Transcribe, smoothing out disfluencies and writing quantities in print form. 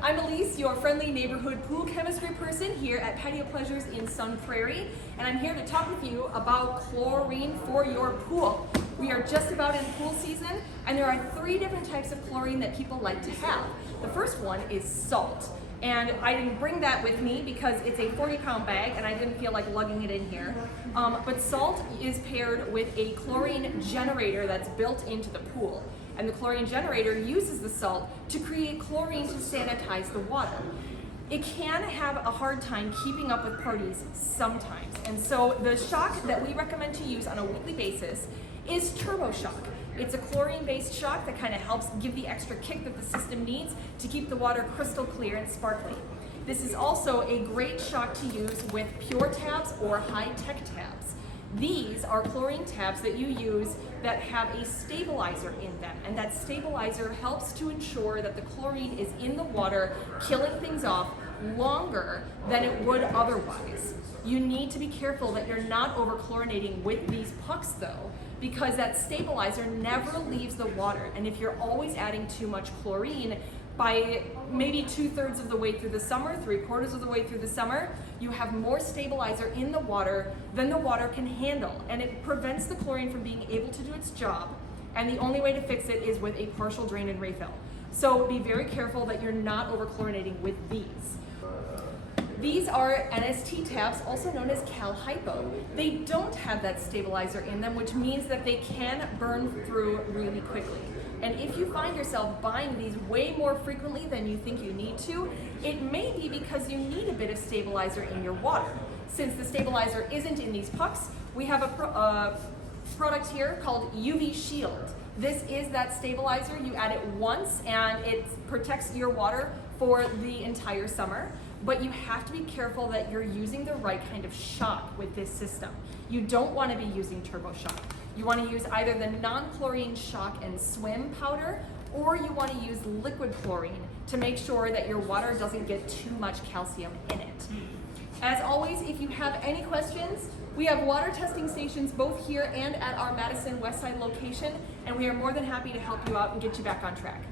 I'm Elise, your friendly neighborhood pool chemistry person here at Patio Pleasures in Sun Prairie, and I'm here to talk with you about chlorine for your pool. We are just about in pool season, and there are 3 different types of chlorine that people like to have. The first one is salt, and I didn't bring that with me because it's a 40-pound bag and I didn't feel like lugging it in here. But salt is paired with a chlorine generator that's built into the pool. And the chlorine generator uses the salt to create chlorine to sanitize the water. It can have a hard time keeping up with parties sometimes. And so the shock that we recommend to use on a weekly basis is Turbo Shock. It's a chlorine-based shock that kind of helps give the extra kick that the system needs to keep the water crystal clear and sparkly. This is also a great shock to use with pure tabs or high-tech tabs. These are chlorine tabs that you use that have a stabilizer in them, and that stabilizer helps to ensure that the chlorine is in the water, killing things off longer than it would otherwise. You need to be careful that you're not over-chlorinating with these pucks though, because that stabilizer never leaves the water, and if you're always adding too much chlorine, by maybe 2/3 of the way through the summer, 3/4 of the way through the summer, you have more stabilizer in the water than the water can handle, and it prevents the chlorine from being able to do its job, and the only way to fix it is with a partial drain and refill. So be very careful that you're not over-chlorinating with these. These are NST tabs, also known as Calhypo. They don't have that stabilizer in them, which means that they can burn through really quickly. And if you find yourself buying these way more frequently than you think you need to, it may be because you need a bit of stabilizer in your water. Since the stabilizer isn't in these pucks, we have a product here called UV Shield. This is that stabilizer. You add it once and it protects your water for the entire summer. But you have to be careful that you're using the right kind of shock with this system. You don't want to be using Turbo Shock. You want to use either the non-chlorine shock and swim powder, or you want to use liquid chlorine to make sure that your water doesn't get too much calcium in it. As always, if you have any questions, we have water testing stations both here and at our Madison Westside location, and we are more than happy to help you out and get you back on track.